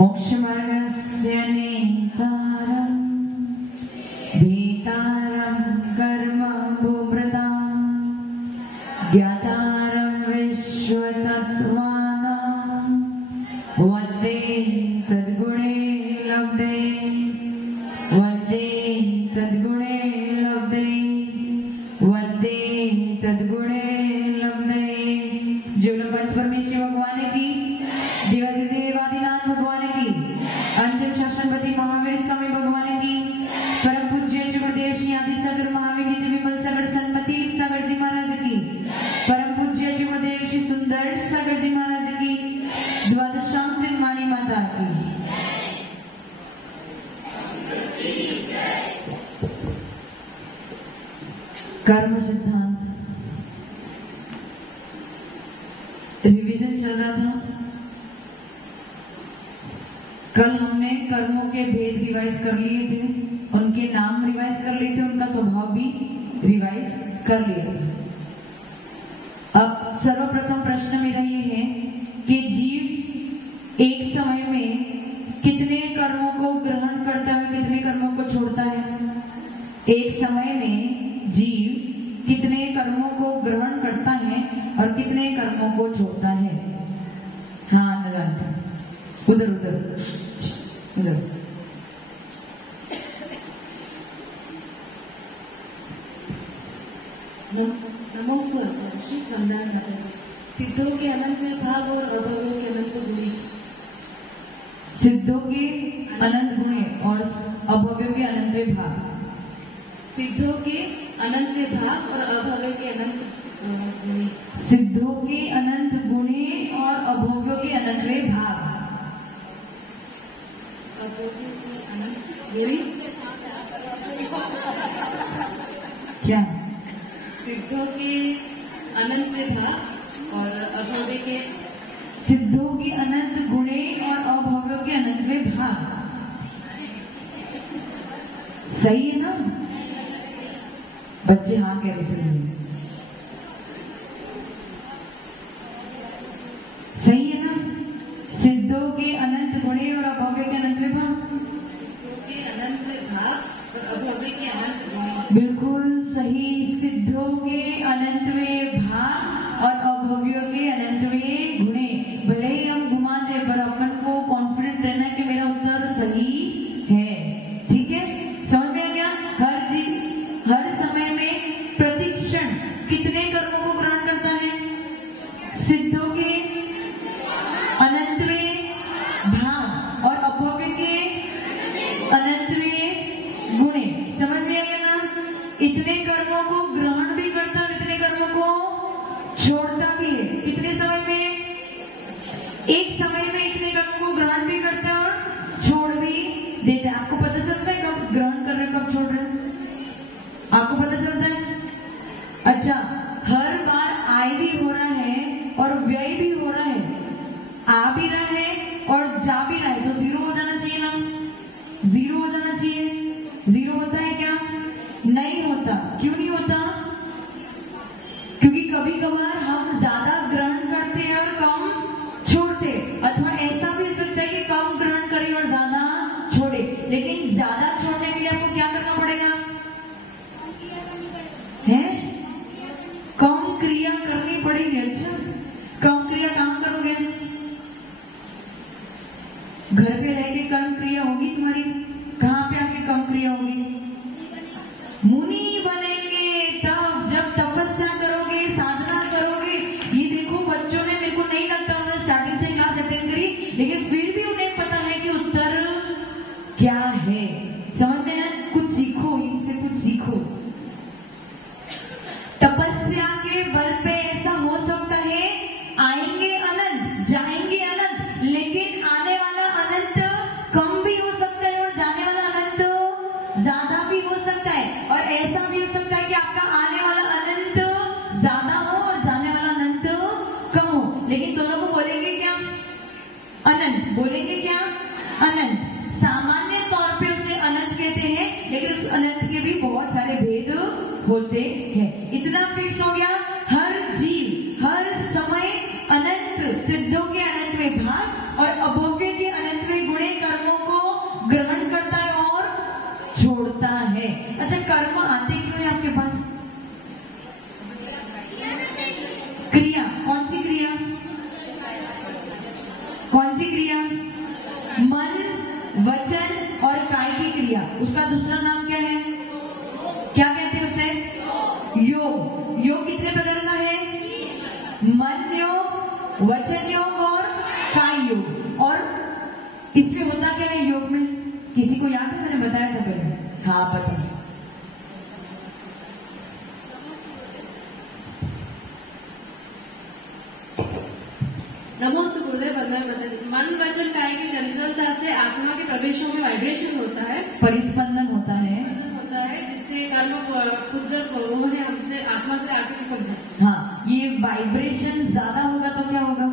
मोक्षमार्गस्य नेतारं भीतारं कर्म भूभृतां ज्ञातारं विश्वतत्त्वानां वन्दे तद्गुणे लब्धे वन्दे तद्गुणे लब्धे वन्दे तद्गुणे लब्धे। जो लोग पंच परमेश्वर भगवान की देवादिदेवादिनाथ भगवान की अंतिम शासनपति महावीर स्वामी भगवान की परम पूज्य गुरुदेव श्री आदि सागर महावीर विमल सागर सन्मति सागर जी महाराज की परम पूज्य गुरुदेव श्री सुंदर सागर जी महाराज की द्वादशांतिम वाणी माता की। कर्म सिद्धांत रिवीजन चल रहा था। कल हमने कर्मों के भेद रिवाइज कर लिए थे, उनके नाम रिवाइज कर लिए थे, उनका स्वभाव भी रिवाइज कर लिया था। अब सर्वप्रथम प्रश्न मेरा ये है कि जीव एक समय में कितने कर्मों को ग्रहण करता है, कितने कर्मों को छोड़ता है? एक समय में जीव कितने कर्मों को ग्रहण करता है और कितने कर्मों को छोड़ता है? हाँ नलन, उधर उधर उधर। नमोस्वर श्री कल्याण माता जी। सिद्धों के अनंत भाग और अभवों के अनंत गुणे। सिद्धों के अनंत गुणे और अभव्यों के अनंत भाग। सिद्धों के अनंत भाग और अभव्यों के अनंत गुणे। सिद्धों के अनंत गुणे और अभव्यों के अनंत भाग। अभव्यों के अनंत गुणे क्या? सिद्धों के अनंत भाग और अभव्य के। सिद्धों के अनंत गुणे और अभव्यों के अनंत भाग। सही है ना? बच्चे हाँ कह रहे सही है। सही है ना? सिद्धों के अनंत गुणे और अभव्य के अनंत भाग। सिद्धों के अनंत भाग और अभव्य के अनंत गुणे। बिल्कुल सही। सिद्धों के अनंतवे भाग और अभव्यों के अनंतवे गुणे। भले ही हम घुमाते पर अपन को कॉन्फिडेंट रहना है कि मेरा उत्तर सही है। ठीक है, समझ में आ गया? हर समय में प्रतिक्षण कितने कर्मों को ग्रहण करता है? सिद्धों के अनंतवे भाग और अभव्य के अनंतवे गुणे। समझ में आ गया ना? इतने कर्मों को ग्रहण भी करता है, इतने कर्मों को छोड़ता भी है। कितने समय में? एक समय में इतने कर्मों को ग्रहण भी करता है और छोड़ भी देता है। आपको पता चलता है कब ग्रहण कर रहे, कब छोड़ रहे? आपको पता चलता है? अच्छा, हर बार आय भी हो रहा है और व्यय भी हो रहा है। आ भी रहा है और जा भी रहा है, तो जीरो हो जाना चाहिए ना? जीरो हो जाना चाहिए। जीरो होता है क्या? नहीं होता। क्यों नहीं होता? क्योंकि कभी कभार हम ज्यादा ग्रहण करते हैं और कम छोड़ते, अथवा ऐसा भी हो सकता है कि कम ग्रहण करें और ज्यादा छोड़े। लेकिन ज्यादा छोड़ने के लिए आपको क्या करना पड़ेगा? है? कम क्रिया करनी पड़ेगी। अच्छा, कम क्रिया कहाँ करोगे? घर पे रह के कम क्रिया होगी तुम्हारी? कहाँ पे आके कम क्रिया होगी? मुनि बनेंगे तब, जब तपस्या करोगे, साधना करोगे। ये देखो बच्चों ने, मेरे को नहीं लगता उन्होंने स्टार्टिंग से क्लास अटेंड करी, लेकिन फिर भी उन्हें पता है कि उत्तर क्या है। समझ में? कुछ सीखो, इनसे कुछ सीखो। तपस्या के बल पे ऐसा हो सकता है, आएंगे अनंत, जाएंगे अनंत, लेकिन आने वाला अनंत कम भी हो सकता है और जाने वाला अनंत ज्यादा भी हो सकता है। और ऐसा भी हो सकता है कि आपका आने वाला अनंत ज्यादा हो और जाने वाला अनंत कम हो। लेकिन दोनों को बोलेंगे क्या? अनंत। बोलेंगे क्या? अनंत। सामान्य तौर पे उसे अनंत कहते हैं, लेकिन उस अनंत के भी बहुत सारे भेद होते हैं। इतना फिक्स हो गया, हर जीव हर समय अनंत, सिद्धों के अनंत में भाग और अभव्य के अनंत में गुण उसका दूसरा नाम क्या है? क्या कहते हैं उसे? योग। योग कितने प्रकार का है? मन योग, वचन योग और काय योग। और इसमें होता क्या है योग में? किसी को याद है? मैंने बताया था पहले। हाँ पता। नमोस्तु गुरुदेव। मन वचन काय की चंचलता से आत्मा के प्रवेशों में वाइब्रेशन होता है, परिस्पंदन होता है, जिससे कर्म खुद वो है हमसे आत्मा से आगे चिपक जाए। हाँ, ये वाइब्रेशन ज्यादा होगा तो क्या होगा?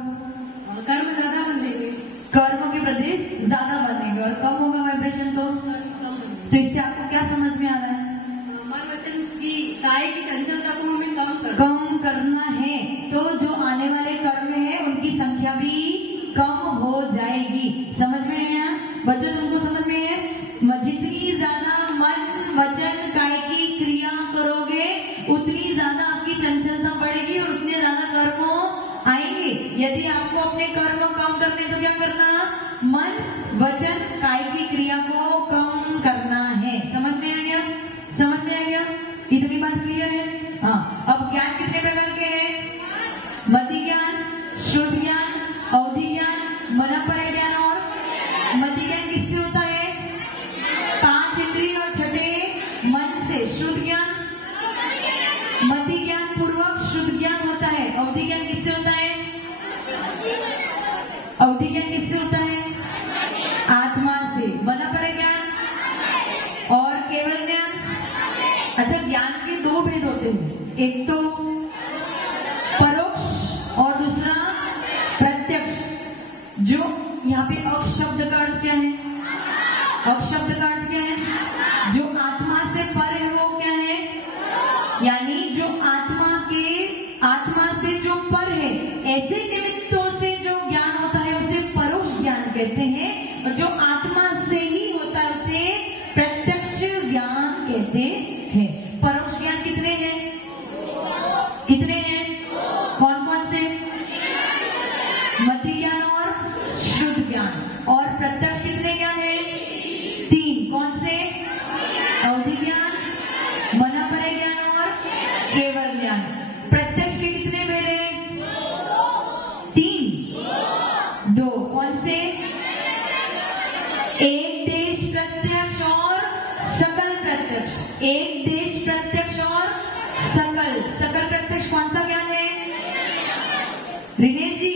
कर्म ज्यादा बनेंगे, कर्म के प्रदेश ज्यादा बनेंगे, और कम होगा वाइब्रेशन तो इससे आपको क्या समझ में आ रहा है? मन वचन की काय की चंचलता को हमें कम करना है, तो जो आने वाले कर्म है उनकी संख्या भी कम हो जाएगी। समझ में है यहाँ बच्चों? तुमको समझ में है? जितनी ज्यादा मन वचन काय की क्रिया करोगे उतनी ज्यादा आपकी चंचलता बढ़ेगी और उतने ज्यादा कर्म आएंगे। यदि आपको अपने कर्म कम करने तो क्या करना? मन वचन काय की क्रिया को कम करना है। समझ में आ गया? समझ में आ गया? इतनी बात क्लियर है? हाँ। अब ज्ञान कितने प्रकार के हैं? मति ज्ञान, शुद्ध ज्ञान, अवधि ज्ञान, मनपरक ज्ञान। और मति ज्ञान किससे होता है? 5 इंद्रिय और छठे मन से। शुद्ध ज्ञान, मति ज्ञान पूर्वक शुद्ध ज्ञान होता है। अवधि ज्ञान किससे होता है? अवधि ज्ञान किससे होता है? आत्मा से। मनपरक ज्ञान और केवल ज्ञान। अच्छा, ज्ञान के 2 भेद होते हैं, एक तो परोक्ष और दूसरा प्रत्यक्ष। जो यहाँ पे अक्ष शब्द का अर्थ क्या है? अक्ष शब्द का अर्थ क्या है? जो आत्मा से पर है वो क्या है? यानी जो आत्मा से जो पर है, ऐसे निमित्तों से जो ज्ञान होता है उसे परोक्ष ज्ञान कहते हैं, और जो आत्मा से ही होता है उसे प्रत्यक्ष ज्ञान कहते हैं। परोक्ष ज्ञान कितने हैं? कितने हैं? कौन कौन से? मति ज्ञान और शुद्ध ज्ञान। और प्रत्यक्ष कितने ज्ञान है? 3। कौन से? अवधि ज्ञान, मनपरक ज्ञान और केवल ज्ञान। प्रत्यक्ष के कितने भेद हैं? 3। 2। कौन से? एक देश प्रत्यक्ष और सकल प्रत्यक्ष। एक देश प्रत्यक्ष और सकल प्रत्यक्ष कौन सा ज्ञान है? रिनेश जी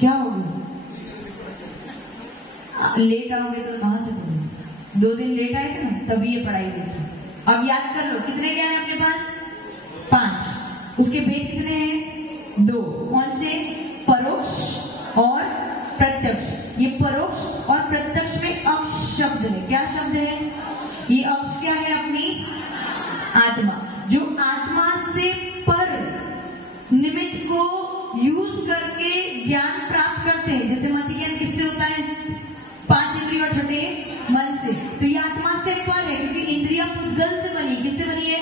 क्या होगा? लेट आओगे तो कहां से पढ़ोगे? 2 दिन लेट आए थे ना, तभी ये पढ़ाई हुई थी। अब याद कर लो कितने ज्ञान है अपने पास? 5। उसके भेद कितने हैं? 2। कौन से? परोक्ष और प्रत्यक्ष। ये परोक्ष और प्रत्यक्ष में अक्ष शब्द है। क्या शब्द है? ये अक्ष क्या है? अपनी आत्मा। जो आत्मा से पर निमित्त को यूज करके ज्ञान प्राप्त करते हैं। जैसे मति ज्ञान किससे होता है? 5 इंद्रिय और छठे मन से। तो ये आत्मा से पर है, क्योंकि इंद्रिया पुद्गल से बनी। किससे बनी है?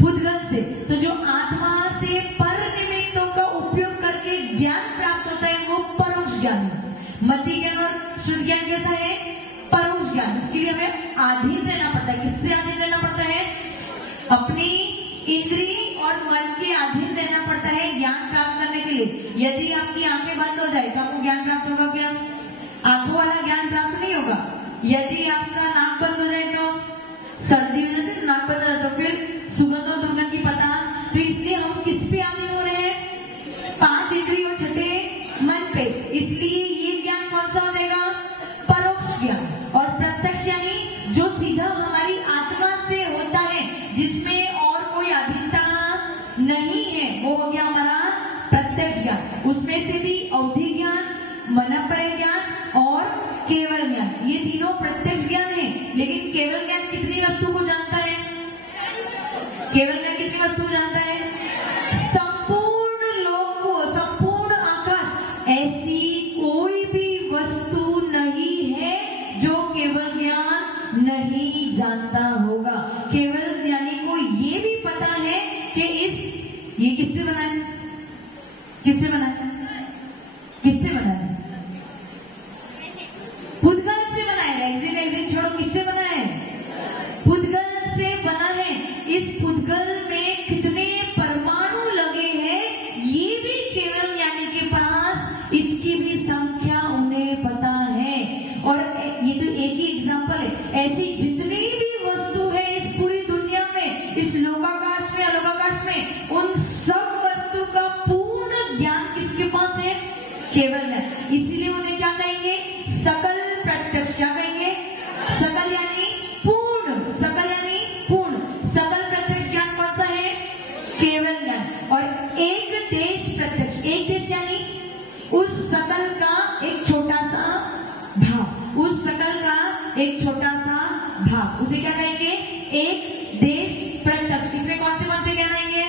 पुद्गल से। तो जो आत्मा से पर निमित्तों का उपयोग करके ज्ञान प्राप्त होता है वो परोक्ष ज्ञान है। मति ज्ञान और शुद्ध ज्ञान कैसा है? परोक्ष ज्ञान। इसके लिए हमें अधीन रहना पड़ता है। किससे अधीन रहना पड़ता है? अपनी इंद्रिय और मन के अधीन रहना पड़ता है ज्ञान प्राप्त करने के लिए। यदि आपकी आंखें बंद हो जाए तो आपको ज्ञान प्राप्त होगा क्या? आंखों वाला ज्ञान प्राप्त नहीं होगा। यदि आपका नाक बंद हो जाए तो सर्दी हो जाती है, नाक बंद हो जाए तो फिर सुगंध और दुर्गंध की पता। तो इसलिए हम किस पे अधीन हो रहे हैं? 5 इंद्रिय और छठे मन पे। इसलिए ये ज्ञान कौन सा हो जाएगा? परोक्ष ज्ञान। और प्रत्यक्ष यानी जो सीधा हमारी आत्मा से होता है, जिसमें और कोई अधीनता नहीं है, वो हो गया हमारा प्रत्यक्ष ज्ञान। उसमें से भी अवधि ज्ञान, मनपरक ज्ञान और केवल ज्ञान, ये तीनों प्रत्यक्ष ज्ञान है। लेकिन केवल ज्ञान कितनी वस्तु को जानता है? केवल ज्ञान कितनी वस्तु को जानता है? संपूर्ण लोक को, संपूर्ण आकाश। ऐसी कोई भी वस्तु नहीं है जो केवल ज्ञान नहीं जानता होगा। केवल ज्ञानी को ये भी पता है कि ये किससे बना है? किससे बना है? किससे बना है? पुद्गल से बना है। रेक्सिन छोड़ो, किससे केवल ज्ञान, इसीलिए उन्हें क्या कहेंगे? सकल प्रत्यक्ष। क्या कहेंगे? सकल यानी पूर्ण, सकल यानी पूर्ण। सकल प्रत्यक्ष ज्ञान कौन सा है? केवल ज्ञान। और एक देश प्रत्यक्ष, एक देश यानी उस सकल का एक छोटा सा भाग, उस सकल का एक छोटा सा भाग, उसे क्या कहेंगे? एक देश प्रत्यक्ष। इसमें कौन से ज्ञान आएंगे?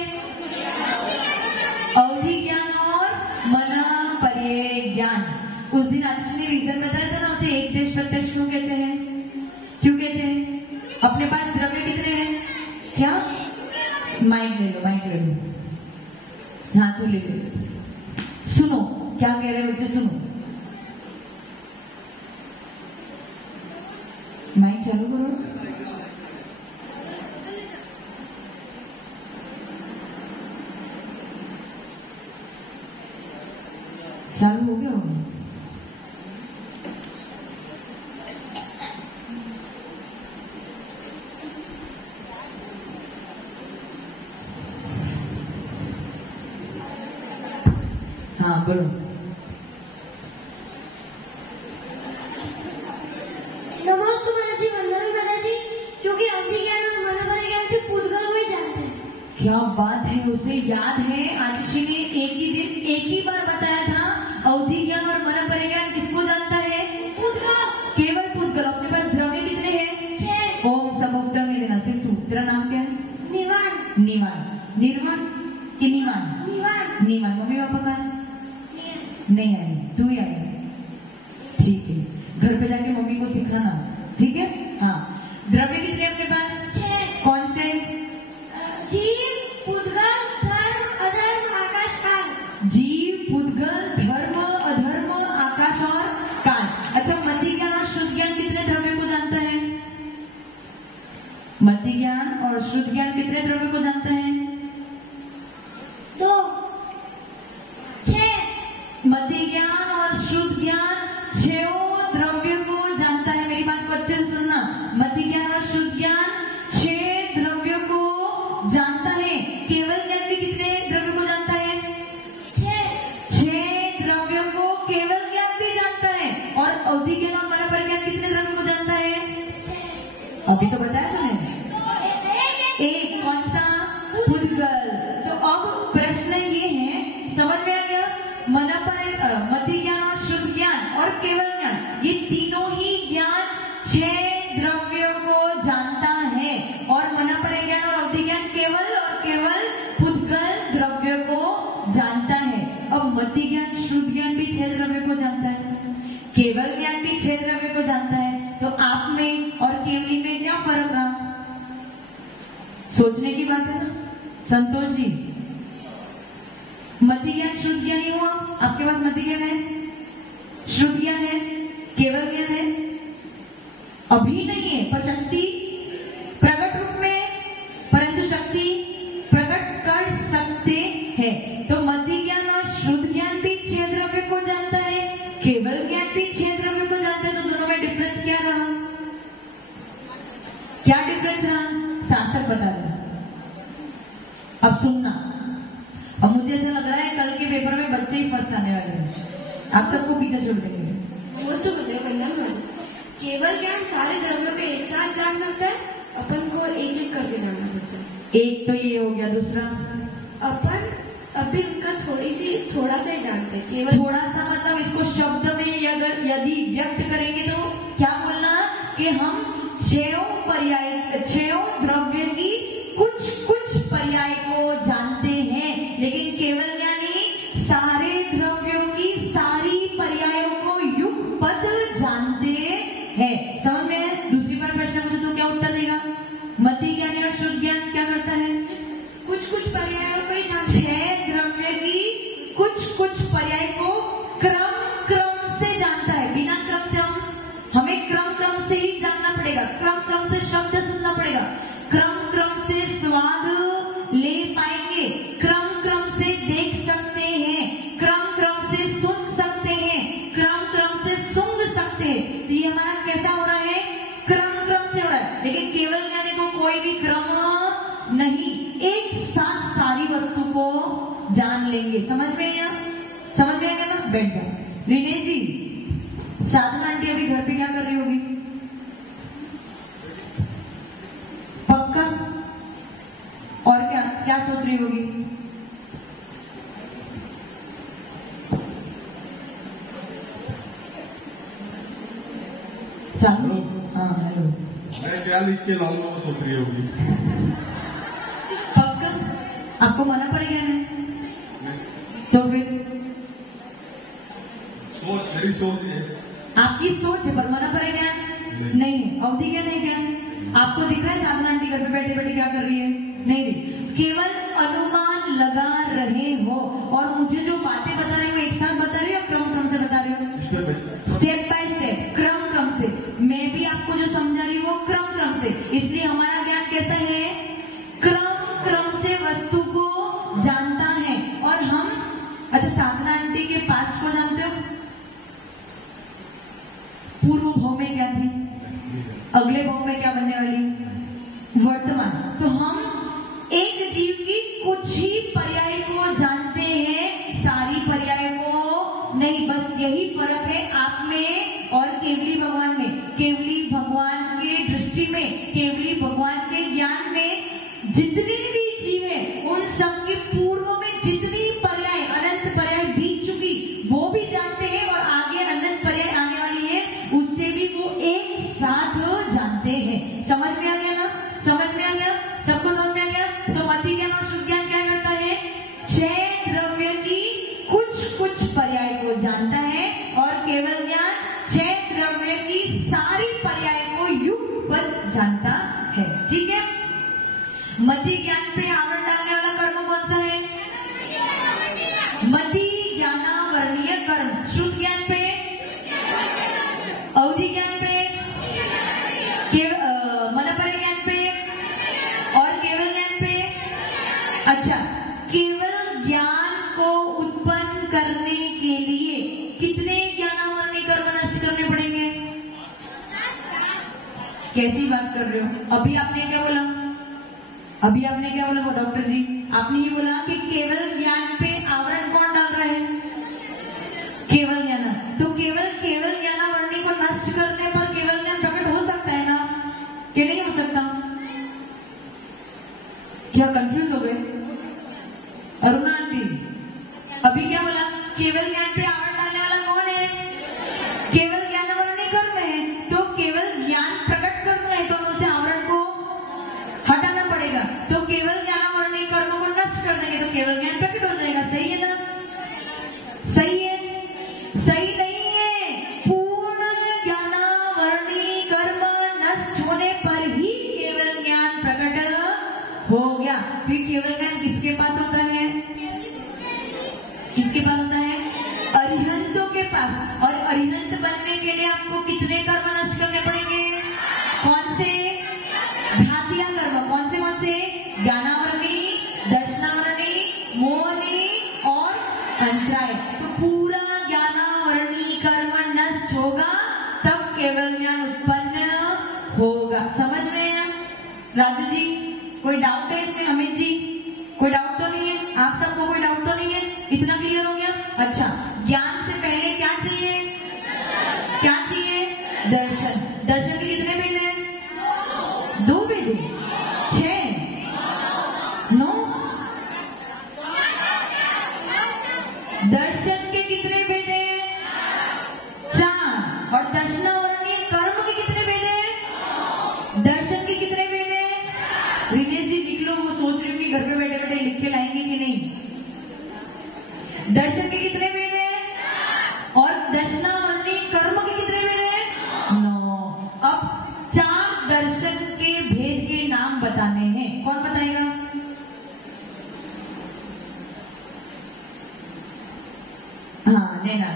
अवधि ज्ञान और मनपर्य ज्ञान। उस दिन आतिश ने रीजन बताया था ना, उसे एक देश प्रत्यक्ष क्यों कहते हैं? क्यों कहते हैं? अपने पास द्रव्य कितने हैं? क्या? माइंड ले लो, माइंड ले लो। हाँ तू ले लो। सुनो क्या कह रहे बच्चे, सुनो। माइक चालू करो। चालू हो गया होगा। हाँ बोलो। नमस्ते माताजी, वंदन माताजी। क्योंकि अवधि ज्ञान और मनोपर्य ज्ञान से पूतगल में जानते हैं। क्या बात है, उसे याद है। आतिशी ने एक ही दिन एक ही बार बताया था। अवधि ज्ञान और मनोपर्य ज्ञान किसको जानता है? पूतगल। केवल पूतगल। अपने पास द्रव्य कितने हैं? 6। ओम सब उत्तर में देना। सिर्फ तू, तेरा नाम क्या है? निवान। निवान। निर्वाण कि निवान? निवान। निवान। मम्मी पापा का नहीं आई, तू ही आई। ठीक है, घर पे जाके मम्मी को सिखाना, ठीक है? हाँ। द्रव्य कितने अपने पास? 6। कौन से? जीव, पूतगल, धर्म, अधर्म, आकाश, काल। जीव, पूतगल, धर्म, अधर्म, आकाश और काल। अच्छा, मति ज्ञान और शुद्ध ज्ञान कितने द्रव्य को जानता है? मति ज्ञान और शुद्ध ज्ञान कितने द्रव्य को जानता है? 2। 6। मति ज्ञान और शुद्ध ज्ञान 6 द्रव्य को जानता है। मेरी बात को अच्छे से सुनना। मति ज्ञान और शुद्ध ज्ञान 6 द्रव्य को जानता है। केवल ज्ञान भी कितने द्रव्य को जानता है? 6 द्रव्यों को केवल ज्ञान भी जानता है। और अवधि ज्ञान और मनोपर्य ज्ञान कितने द्रव्य को जानता है? 6। अभी तो बताया तुमने। एक। कौन सा? पूतगल। तो अब प्रश्न ये है, समझ में आ गया? मति ज्ञान और शुद्ध ज्ञान और केवल ज्ञान, ये तीनों ही ज्ञान 6 द्रव्यों को जानता है। और मनोपर्य ज्ञान और अवधि ज्ञान केवल और केवल पूतगल द्रव्य को जानता है। अब मति ज्ञान शुद्ध ज्ञान भी 6 द्रव्य को जानता है, केवल ज्ञान भी 6 द्रव्य को जानता है। तो आप में और केवली में क्या फर्क रहा? सोचने की बात है ना संतोष जी। मति ज्ञान शुद्ध ज्ञान ही हुआ। आपके पास मति ज्ञान है, शुद्ध ज्ञान है, केवल ज्ञान है। अभी नहीं है, पर शक्ति प्रकट रूप में, परंतु शक्ति प्रकट कर सकते हैं। तो मति ज्ञान और शुद्ध ज्ञान भी 6 द्रव्य को जानता है, केवल ज्ञान भी 6 द्रव्य को जानता है। तो दोनों में डिफरेंस क्या रहा? क्या डिफरेंस रहा? सार्थक बता दो। अब सुनना, अब मुझे ऐसा लग रहा है कल के पेपर में बच्चे ही फर्स्ट आने वाले हैं। आप सबको पीछे छोड़ देंगे। वो तो बताओ वंदन। केवल ज्ञान सारे द्रव्यों को एक साथ जान सकता है, अपन को एक एक करके जानना पड़ता है। एक तो ये हो गया, दूसरा अपन अभी उनका थोड़ा सा ही जानते हैं। केवल थोड़ा सा मतलब इसको शब्द में अगर यदि व्यक्त करेंगे तो क्या बोलना कि हम 6 द्रव्य की कुछ पर्याय को जानते हैं, लेकिन केवल ज्ञानी सारे द्रव्यों की सारी पर्यायों को युगपत् जानते हैं। समझ में? दूसरी बार प्रश्न पूछो तो क्या उत्तर देगा? मति ज्ञानी और शुद्ध ज्ञान क्या करता है? कुछ पर्यायों को ही जानते हैं। 6 द्रव्य की कुछ पर्याय को क्रम से जानता है। बिना क्रम से हमें क्रम से ही जानना पड़ेगा, क्रम से शब्द सुनना पड़ेगा, क्रम से स्वाद ले पाएंगे, क्रम से देख सकते हैं, क्रम से सुन सकते हैं, क्रम से सूंघ सकते हैं। तो ये हमारा कैसा हो रहा है? क्रम से हो रहा है। लेकिन केवल ज्ञानी को कोई भी क्रम नहीं, एक साथ सारी वस्तु को जान लेंगे। समझ में आ गया ना? बैठ जाओ। दिनेश जी, साधना आंटी अभी घर पे क्या कर रही होगी? पक्का? और क्या क्या सोच रही होगी? हेलो। हाँ हेलो। मैं क्या लिख के लाऊंगा वो सोच रही होगी। पक्का? आपको मना पड़ गया है तो फिर सोच मेरी सोच है। आपकी सोच है पर मना पड़ेगा नहीं है। अवधि क्या नहीं क्या आपको दिख रहा है साधना आंटी घर पे बैठे बैठे क्या कर रही है? नहीं दिख। केवल अनुमान लगा रहे हो और मुझे जो बातें बता रहे हो एक साथ बता रही हो या क्रम क्रम से बता रहे हो? स्टेप बाय स्टेप, क्रम क्रम से। मैं भी आपको जो समझा रही हूँ वो क्रम क्रम से। इसलिए हमारा ज्ञान कैसा है? क्रम क्रम से वस्तु को जानता है। और हम अच्छा साधना आंटी के पास्ट को जानते हो? पूर्व भाव में क्या थी, अगले भाव में क्या बनने वाली, वर्तमान। तो हम एक जीव की कुछ ही पर्याय को जानते हैं, सारी पर्याय को नहीं। बस यही फर्क है आप में और केवली भगवान में। केवली भगवान के दृष्टि में, केवली भगवान के ज्ञान में जितने भी जीव है उन सब के पूर्व में जितनी पर्याय, अनंत पर्याय बीत चुकी वो भी जानते हैं और आगे अनंत पर्याय आने वाली है उससे भी वो एक साथ जानते हैं। समझ में आ गया ना? समझ में आ गया? सबको समझ में आ गया? तो मति ज्ञान और शुद्ध ज्ञान क्या करता है? क्षय द्रव्य की कुछ कुछ पर्याय को जानता है और केवल ज्ञान क्षय द्रव्य की सारी पर्याय को युगपत् जानता है। ठीक है? मति ज्ञान पे आवरण डालने वाला कर्म कौन सा है? मति ज्ञानावरणीय कर्म। शुद्ध ज्ञान पे, अवधि ज्ञान पे, मनपरे ज्ञान पे और केवल ज्ञान पे। अच्छा, केवल ज्ञान को उत्पन्न करने के लिए कितने ज्ञानावरणीय कर्म नष्ट करने पड़ेंगे? कैसी बात कर रहे हो? अभी आपने क्या बोला? अभी आपने क्या बोला वो डॉक्टर जी? आपने ही बोला कि केवल ज्ञान पे आवरण कौन डाल रहा है? केवल ज्ञान। तो केवल ज्ञानावरणी को नष्ट करने पर केवल ज्ञान प्रकट हो सकता है ना कि नहीं हो सकता? क्या कंफ्यूज हो गए अरुणा आंटी? अभी क्या बोला? केवल ज्ञान पे आवरण डालने वाला कौन है? केवल ज्ञानावरणी कर्म है। तो केवल ज्ञान प्रकट करना है तो उसे आवरण को हटाना पड़ेगा। तो केवल ज्ञानावरणीय कर्म को नष्ट कर देंगे तो केवल ज्ञान प्रकट हो जाएगा। सही है ना? सही है? सही नहीं है। पूर्ण ज्ञानावरणीय कर्म नष्ट होने पर ही केवल ज्ञान प्रकट हो गया। फिर केवल ज्ञान किसके पास होता है? किसके पास होता है? अरिहंतों के पास। और अरिहंत बनने के लिए आपको कितने कर्म नष्ट करने पड़ेंगे? कौन से? घातिया कर्म। कौन से? ज्ञानावरणी, दर्शनावरणी, मोहनी और अंतराय। तो पूरा ज्ञानावरणी कर्म नष्ट होगा तब केवल ज्ञान उत्पन्न होगा। समझ में है? राजू जी कोई डाउट है इसमें? अमित जी कोई डाउट तो नहीं है? आप सबको कोई डाउट तो नहीं है? इतना क्लियर हो गया? अच्छा, ज्ञान से पहले क्या चाहिए? क्या चाहिए? दर्शन। दर्शन के कितने भेद है? 2 भेद है? 6? 9? दर्शन के कितने भेद है? 4। और दर्शनावरणी कर्म के कितने भेद है? दर्शन के कितने भेद है? रिनेश जी लिख लो, वो सोच रही हूँ कि घर पे बैठे बैठे लिख के लाएंगे कि नहीं। दर्शन के कितने भेद है? और दर्शनावरणी कर्म के कितने भेद है? 9। अब 4 दर्शन के भेद के नाम बताने हैं। कौन बताएगा? हाँ नैना।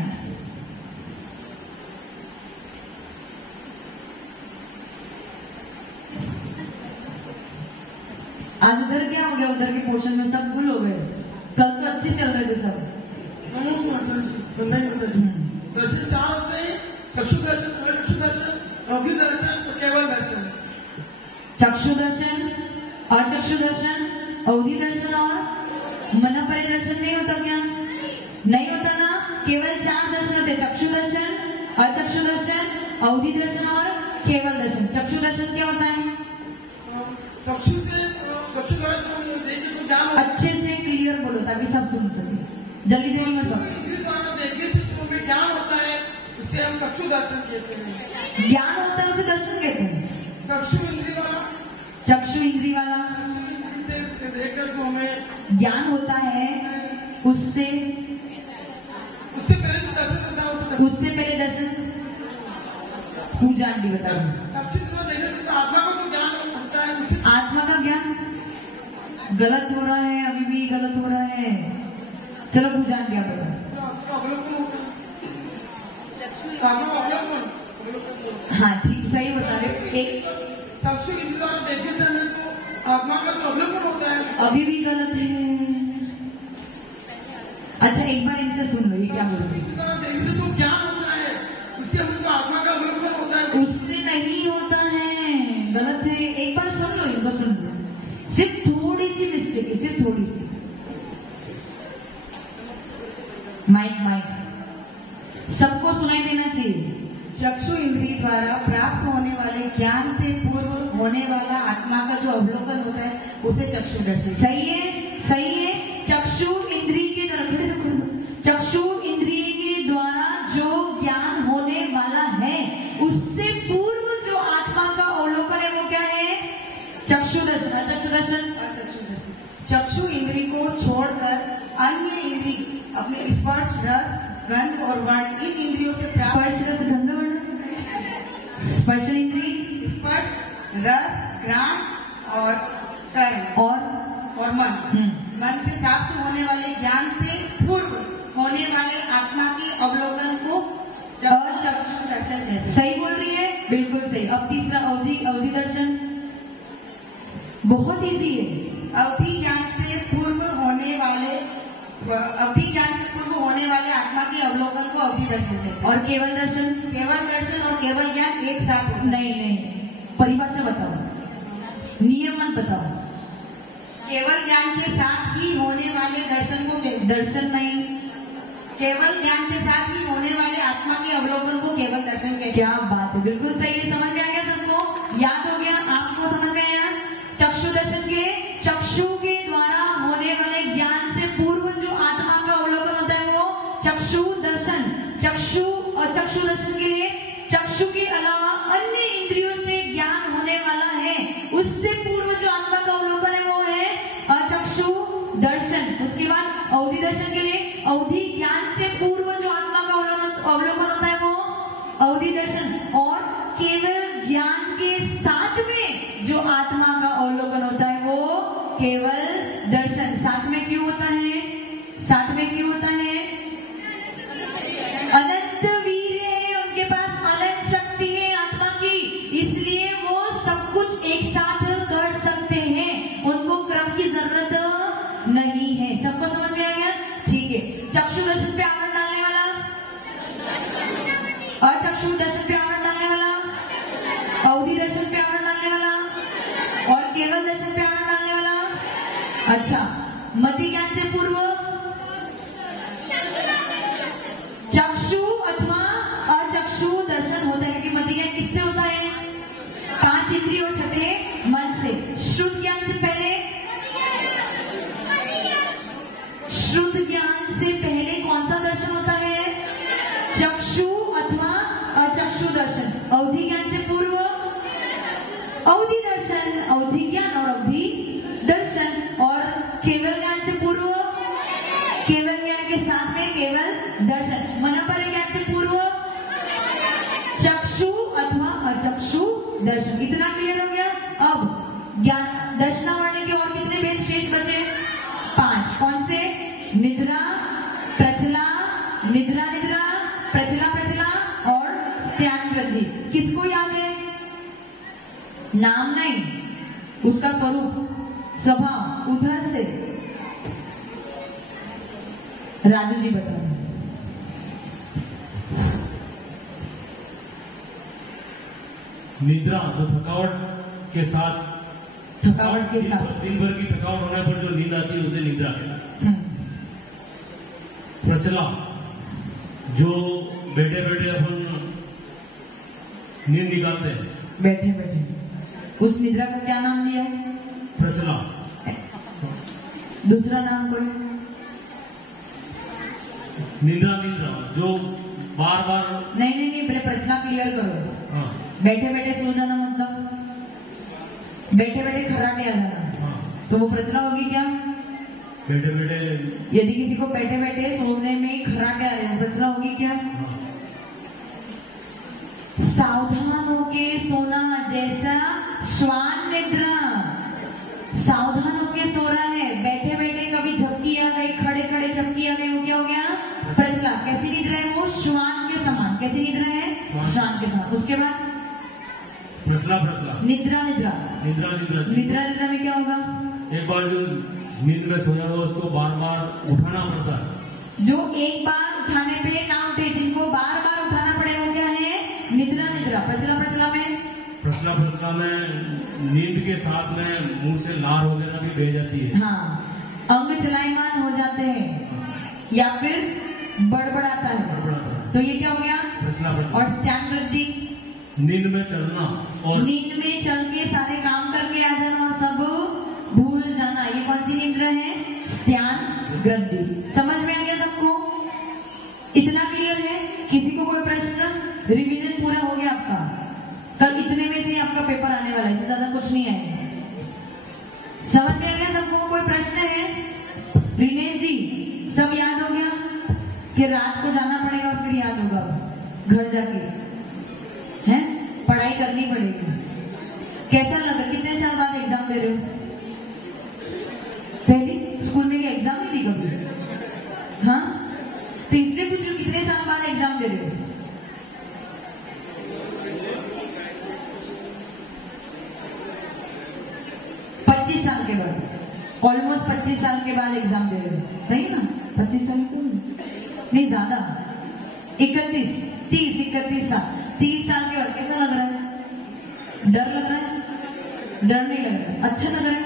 आज उधर क्या हो गया? उधर के पोर्शन में सब भूल हो गए। कल तो अच्छे चल रहे थे सब। दर्शन 4 होते हैं: चक्षु दर्शन, चक्षु दर्शन, अवधि दर्शन और केवल दर्शन। चक्षु दर्शन, अचक्षु दर्शन, अवधि दर्शन और मन परिदर्शन नहीं होता क्या? नहीं होता ना? केवल 4 दर्शन होते, चक्षु दर्शन, अचक्षु दर्शन, अवधि दर्शन और केवल दर्शन। चक्षु दर्शन क्या होता है? चक्षु द्वारा जो हम देखे तो ज्ञान होता है। अच्छे से क्लियर बोलो ताकि सब सुन सके, जल्दी जल्दी मत बोलो। इंद्रिय द्वारा देखने से जो हमें ज्ञान होता है उसे हम चक्षु दर्शन कहते हैं। ज्ञान होता है उसे दर्शन कहते हैं। चक्षु इंद्रिय वाला, चक्षु इंद्रिय वाला से देखकर जो हमें ज्ञान होता है उससे पहले जो दर्शन होता है उससे पहले दर्शन पूजा भी बताओ। चक्षु द्वारा देखने से जो आत्मा को जो ज्ञान होता है उसे आत्मा का ज्ञान गलत हो रहा है, अभी भी गलत हो रहा है। चलो पूजा क्या बताओ। अवलोकन होता है। अवलोकन हाँ ठीक, सही बता रहे। एक चक्षु इंद्रिय द्वारा देखने से हमें जो आत्मा का जो अवलोकन होता है अभी भी गलत है। अच्छा एक बार इनसे सुन लो, ये क्या बोल रहे हैं। देखने से जो ज्ञान होता है उससे हमें जो आत्मा का अवलोकन होता है उससे नहीं होता है, गलत है। एक बार सुन लो, इनको सुन लो। सिर्फ थोड़ी सी मिस्टेक है, सिर्फ थोड़ी सी। माइक सबको सुनाई देना चाहिए। चक्षु इंद्रिय द्वारा प्राप्त होने वाले ज्ञान से पूर्व होने वाला आत्मा का जो अवलोकन होता है उसे चक्षु दर्शन। सही है, सही है। चक्षु इंद्रिय के द्वारा, चक्षु इंद्रिय के द्वारा जो ज्ञान होने वाला है उससे पूर्व जो आत्मा का अवलोकन है वो क्या है? चक्षु दर्शन। अचक्षु दर्शन, चक्षु इंद्रिय को छोड़कर अन्य इंद्रिय अपने स्पर्श, रस, गंध और वर्ण, इन इंद्रियों से प्राप्त स्पर्श रस गंध वर्ण, स्पर्श इंद्रिय, स्पर्श, रस, घ्राण और कर्म और मन, मन से प्राप्त होने वाले ज्ञान से पूर्व होने वाले आत्मा के अवलोकन को चक्षु दर्शन कहते हैं। सही बोल रही है, बिल्कुल सही। अब तीसरा अवधि दर्शन, बहुत इजी है। अवधि ज्ञान से पूर्व होने वाले आत्मा के अवलोकन को अवधि दर्शन कहते हैं। और केवल दर्शन, केवल दर्शन और केवल ज्ञान एक साथ होता है। नहीं, परिभाषा बताओ, नियम मत बताओ। केवल ज्ञान के साथ ही होने वाले दर्शन को दर्शन नहीं, केवल ज्ञान के साथ ही होने वाले आत्मा के अवलोकन को केवल दर्शन कहते हैं। क्या बात है, बिल्कुल सही है। समझ में आ गया सबको? याद हो गया? आपको समझ में आया? चक्षु दर्शन के चक्षु के द्वारा होने वाले ज्ञान से पूर्व जो आत्मा का अवलोकन होता है वो चक्षु दर्शन। चक्षु और चक्षु दर्शन के लिए चक्षु के अलावा अन्य इंद्रियों से ज्ञान होने वाला है उससे पूर्व जो आत्मा का अवलोकन है वो है अचक्षु दर्शन। उसके बाद अवधि दर्शन के लिए अवधि ज्ञान से पूर्व जो आत्मा का अवलोकन होता है वो अवधि दर्शन। और केवल ज्ञान के साथ में जो आत्मा का अवलोकन होता है वो केवल दर्शन। साथ में क्यों होता है? साथ में क्यों होता है? अनंत वीर है, उनके पास अनंत शक्ति है आत्मा की, इसलिए वो सब कुछ एक साथ कर सकते हैं, उनको क्रम की जरूरत नहीं है। सबको समझ में आ गया? ठीक है। चक्षु दर्शन पे आवरण डालने वाला, अचक्षु दर्शन पे आवरण डालने वाला, अवधि दर्शन पे आवरण डालने वाला और केवल दर्शन पे आवरण डालने वाला। अच्छा, मति ज्ञान से पूर्व चक्षु अथवा अचक्षु दर्शन होता है, क्योंकि मति ज्ञान किससे होता है? 5 इंद्रिय और 6 मन से। श्रुत ज्ञान से पहले, श्रुत ज्ञान से पहले कौन सा दर्शन होता है? चक्षु अथवा अचक्षु दर्शन। अवधि ज्ञान से पूर्व अवधि दर्शन, अवधि ज्ञान और अवधि दर्शन। और केवल ज्ञान से पूर्व केवल ज्ञान के साथ में केवल दर्शन। मनोपर ज्ञान से पूर्व चक्षु अथवा अचक्षु दर्शन। इतना क्लियर हो गया? अब ज्ञान दर्शनावर्ण के और कितने भेद शेष बचे? 5। कौन से? निद्रा, प्रचला, निद्रा निद्रा, प्रचला प्रचला और स्त्यान वृद्धि। किसको याद है? नाम नहीं, उसका स्वरूप, स्वभाव। उधर से राजू जी बताओ। निद्रा जो थकावट के साथ दिन भर की थकावट होने पर जो नींद आती है उसे निद्रा है। प्रचला जो बैठे बैठे अपन नींद निकालते हैं, बैठे बैठे उस निद्रा को क्या नाम दिया है? प्रचला। दूसरा नाम कोई? निद्रा निद्रा जो बार बार। नहीं, पहले प्रचला क्लियर करो। हाँ बैठे बैठे सो जाना मतलब बैठे बैठे खर्राटे आ जाना, हाँ, तो वो प्रचला होगी क्या? बैठे बैठे। यदि किसी को बैठे बैठे सोने में खर्राटे आ जाए, प्रचला होगी क्या? हाँ, सावधान होके सोना, जैसा श्वान निद्रा। सावधान होके सो रहा है, बैठे बैठे कभी झपकी आ गई, खड़े खड़े झपकी आ गई, वो क्या हो गया? प्रचला। कैसी निद्रा है वो? श्वान के समान। कैसी निद्रा है? श्वान के समान। उसके बाद प्रचला प्रचला। निद्रा निद्रा निद्रा निद्रा। निद्रा निद्रा में क्या होगा? एक बार जो नींद में सोया हो उसको बार बार उठाना पड़ता है। जो एक बार उठाने पे ना उठे, जिनको बार बार उठाना पड़े, वो क्या है? निद्रा निद्रा। प्रचला प्रचला में प्रचला प्रचला में नींद के साथ में मुंह से लार वगैरह भी बह जाती है। हाँ, अंग चलायमान हो जाते हैं या फिर बड़बड़ाता है, तो ये क्या हो गया? प्रचला प्रचला। और स्टैंड वृद्धि, नींद में चलना और नींद में चल के सारे काम करके आ जाना और सब भूल जाना, ये कौन सी निद्रा है? स्त्यान वृद्धि। समझ में आ गया सबको? इतना क्लियर है? किसी को कोई प्रश्न? रिवीजन पूरा हो गया आपका। कल इतने में से आपका पेपर आने वाला है, इससे ज्यादा कुछ नहीं आएगा। समझ में आ गया सबको? कोई प्रश्न है? रिनेश जी, सब याद हो गया कि रात को जाना पड़ेगा और फिर याद होगा घर जाके, हैं? पढ़ाई करनी पड़ेगी। कैसा लगा? कितने साल बाद एग्जाम दे रहे हो? पहले स्कूल में क्या एग्जाम नहीं दी कभी? हाँ, तो इसलिए पूछ रही हूँ, कितने साल बाद एग्जाम दे रहे हो? साल के बाद, ऑलमोस्ट 25 साल के बाद एग्जाम दे रहे हो, सही ना? 25 साल को नहीं, ज्यादा 31, 30, 31 साल, 30 साल के बाद कैसा लग रहा है? डर लग रहा है? डर नहीं लग रहा है, अच्छा लग रहा है?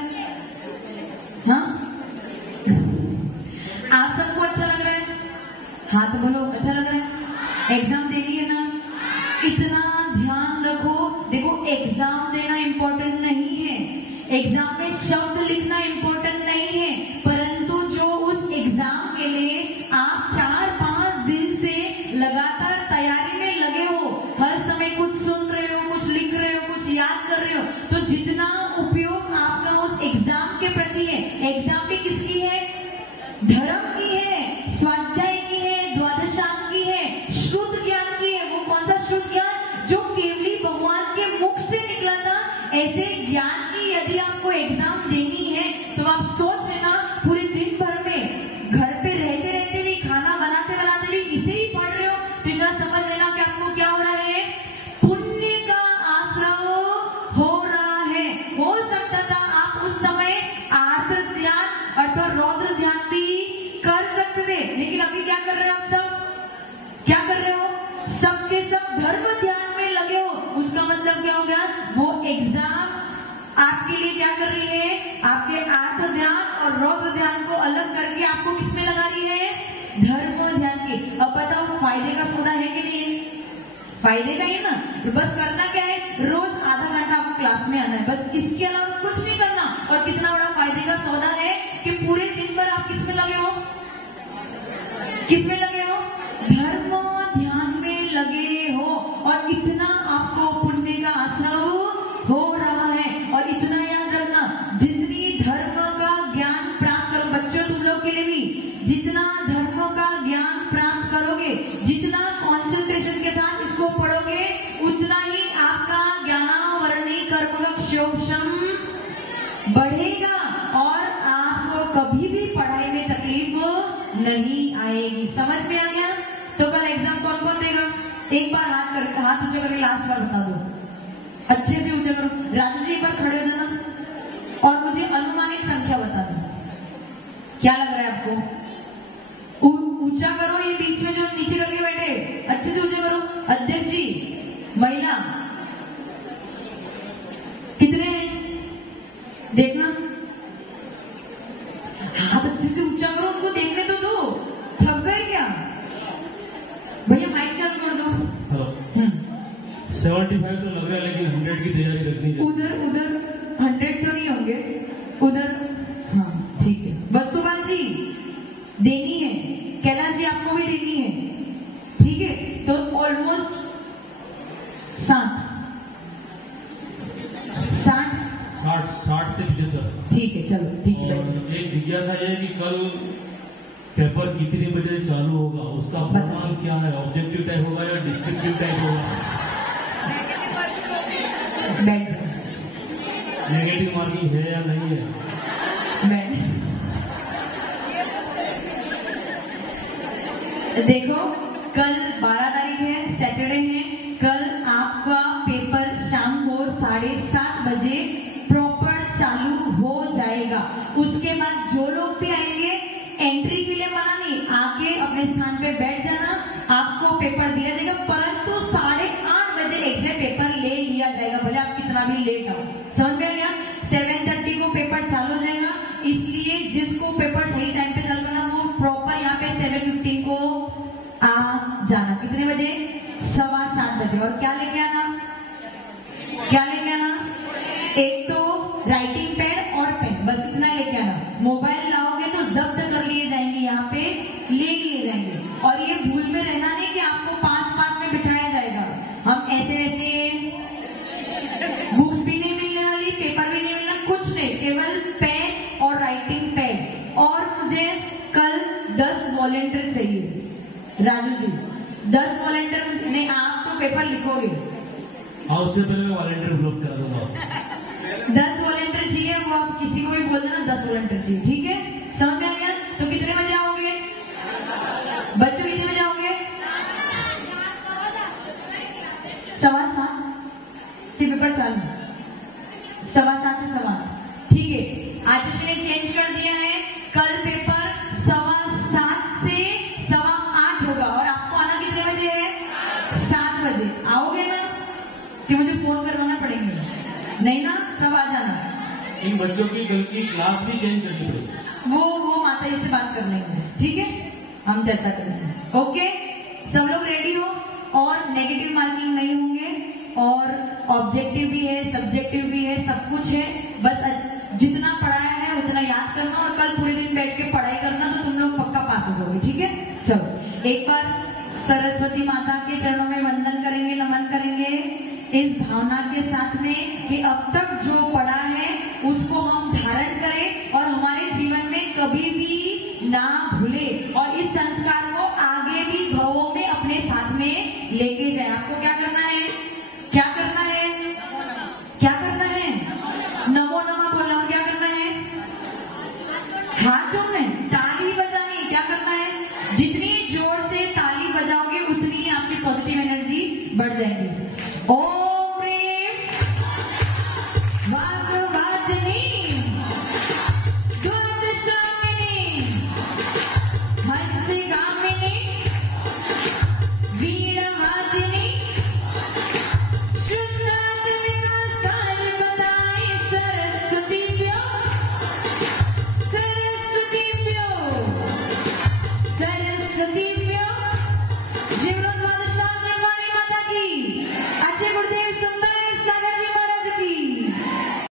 हाँ, आप सबको अच्छा लग रहा है? हाँ तो बोलो, अच्छा लग रहा है? एग्जाम देनी है ना? इतना ध्यान रखो, देखो एग्जाम देना इंपॉर्टेंट नहीं है, एग्जाम में शब्द लिखना इंपॉर्टेंट नहीं है, परंतु जो उस एग्जाम के लिए आप 4-5 दिन से लगातार तैयारी में लगे हो, हर समय कुछ सुन रहे हो, कुछ लिख रहे हो, कुछ याद कर रहे हो, तो जितना उपयोग आपका उस एग्जाम के प्रति है, एग्जाम भी किसकी है? धर्म की है, स्वाध्याय की है, द्वादशांग की है, शुद्ध ज्ञान की है। वो कौन सा शुद्ध ज्ञान? जो केवली भगवान के मुख से निकला था। ऐसे ज्ञान की यदि आपको एग्जाम देनी है तो आप सोच लेना, पूरे दिन भर में घर पे रहते रहते भी, खाना बनाते बनाते भी इसे ही पढ़ रहे हो, तो इतना समझ लेना कि आपको क्या हो रहा है? पुण्य का आश्रय हो रहा है। हो सकता था आप उस समय आर्द्र ध्यान अथवा रौद्र ध्यान भी कर सकते थे, लेकिन अभी क्या कर रहे हो? आप सब क्या कर रहे हो? सबके सब धर्म ध्यान में लगे हो। उसका मतलब क्या हो गया? वो एग्जाम आपके लिए क्या कर रही है? आपके आर्थ ध्यान और रौद्र ध्यान को अलग करके आपको किसमें लगा रही है? धर्म ध्यान की। अब बताओ, फायदे का सौदा है कि नहीं है? फायदे का ही ना। तो बस करना क्या है? रोज आधा घंटा आपको क्लास में आना है, बस इसके अलावा कुछ नहीं करना। और कितना बड़ा फायदे का सौदा है कि पूरे दिन भर आप किसमें लगे हो? किसमें लगे हो? धर्म ध्यान में लगे हो, और इतना आपको पुण्य का आश्रय हो रहा है। और इतना याद रखना, जितनी धर्म का ज्ञान प्राप्त करो, बच्चों तुम लोग के लिए भी, जितना धर्म का ज्ञान प्राप्त करोगे, जितना कॉन्सेंट्रेशन के साथ इसको पढ़ोगे, उतना ही आपका ज्ञानावरणी कर्मक्षोभम बढ़ेगा और आपको कभी भी पढ़ाई में तकलीफ नहीं आएगी। समझ में आ गया? तो कल एग्जाम कौन कौन देगा? एक बार हाथ ऊंचा करके लास्ट बार बता दो, अच्छे से ऊंचा करो। राजू जी एक बार खड़े हो जाना और मुझे अनुमानित संख्या बता दो। क्या लग रहा है आपको? ऊंचा करो, ये बीच में जो नीचे करके बैठे, अच्छे से ऊंचा करो। अध्यक्ष जी, महिला कितने हैं देखना, हाथ अच्छे से ऊंचा करो, उनको देखने तो दो। थक गए क्या? भैया माइक चालू कर दो। 75 तो लग रहा है, लेकिन 100 की तैयारी रखनी चाहिए। उधर 100 तो नहीं होंगे उधर। हाँ ठीक है। वस्तुवान जी देनी है, कैलाश जी आपको भी देनी है, ठीक है। तो ऑलमोस्ट 60 से 75। ठीक है, चलो ठीक है। और एक जिज्ञासा ये है कि कल पेपर कितने बजे चालू होगा, उसका फॉर्मेट क्या है? ऑब्जेक्टिव टाइप होगा या डिस्क्रिप्टिव टाइप होगा? बैठ जाओ। नेगेटिव मार्किंग है या नहीं है? देखो कल 12 तारीख है, सैटरडे है। कल आपका पेपर शाम को 7:30 बजे प्रॉपर चालू हो जाएगा। उसके बाद जो लोग भी आएंगे एंट्री के लिए मना नहीं, आके अपने स्थान पे बैठ जाना, आपको पेपर दिया जाएगा। परंतु 8:30 बजे एग्जैक्ट पेपर ले लिया जाएगा, भले आप कितना भी लेट आओ। समझ में आया? 7:30 को पेपर चालू हो जाएगा, इसलिए जिसको पेपर सही टाइम पे चल रहा वो प्रॉपर यहाँ पे 7:15 को आ जाना। कितने बजे? 7:15 बजे। और क्या लेके आना? क्या लेके आना? एक तो राइटिंग पैड और पेन, बस इतना लेके आना। मोबाइल लाओगे तो जब्त कर लिए जाएंगे, यहाँ पे ले लिए जाएंगे। और ये भूल में रहना नहीं कि आपको पास में बिठाया जाएगा। हम ऐसे बुक्स भी नहीं मिलने वाली, पेपर भी नहीं मिलना, कुछ नहीं, केवल पेन और राइटिंग पैड। और मुझे कल 10 वॉलेंटियर चाहिए। राजू जी 10 वॉलेंटियर ने, आप तो पेपर लिखोगे और उससे पहले मैं वॉलेंटियर ब्लॉक करा दूंगा। 10 वॉलेंटियर चाहिए, वो आप किसी को भी बोल देना 10 वॉलेंटियर चाहिए, ठीक है? समझ में आ गया? तो कितने बजे आओगे बच्चों? कितने बजे आओगे? 7:15 से पेपर चालू, 7:15 से 7:15, ठीक है। आशीष ने चेंज कर दिया है, कल पेपर 7:15 से 7:15 होगा। और आपको आना कितने बजे है? 7 बजे। आओगे ना कि मुझे फोन करवाना पड़ेंगे? नहीं ना, सब आ जाना। इन बच्चों की कल की क्लास भी चेंज करनी पड़ेगी। वो माता जी से बात कर लेंगे, ठीक है? हम चर्चा करेंगे। ओके, सब लोग रेडी हो? और नेगेटिव मार्किंग नहीं होंगे, और ऑब्जेक्टिव भी है, सब्जेक्टिव भी है, सब कुछ है। बस जितना पढ़ाया है उतना याद करना, और कल पूरे दिन बैठ के पढ़ाई करना, तो तुम लोग पक्का पास हो जाओगे, ठीक है? चलो एक बार सरस्वती माता के चरणों में वंदन करेंगे, नमन करेंगे, इस भावना के साथ में कि अब तक जो पढ़ा है उसको हम धारण करें और हमारे जीवन में कभी भी ना भूले, और इस संस्कार को आगे भी भवों में अपने साथ में लेके जाए। आपको क्या करना है? क्या करना है? क्या करना है? नमो नमः बोलना। और क्या करना है? हाथ जोड़ना है, ताली बजानी। क्या करना है? जितनी जोर से ताली बजाओगे उतनी ही आपकी पॉजिटिव एनर्जी बढ़ जाएगी। ओम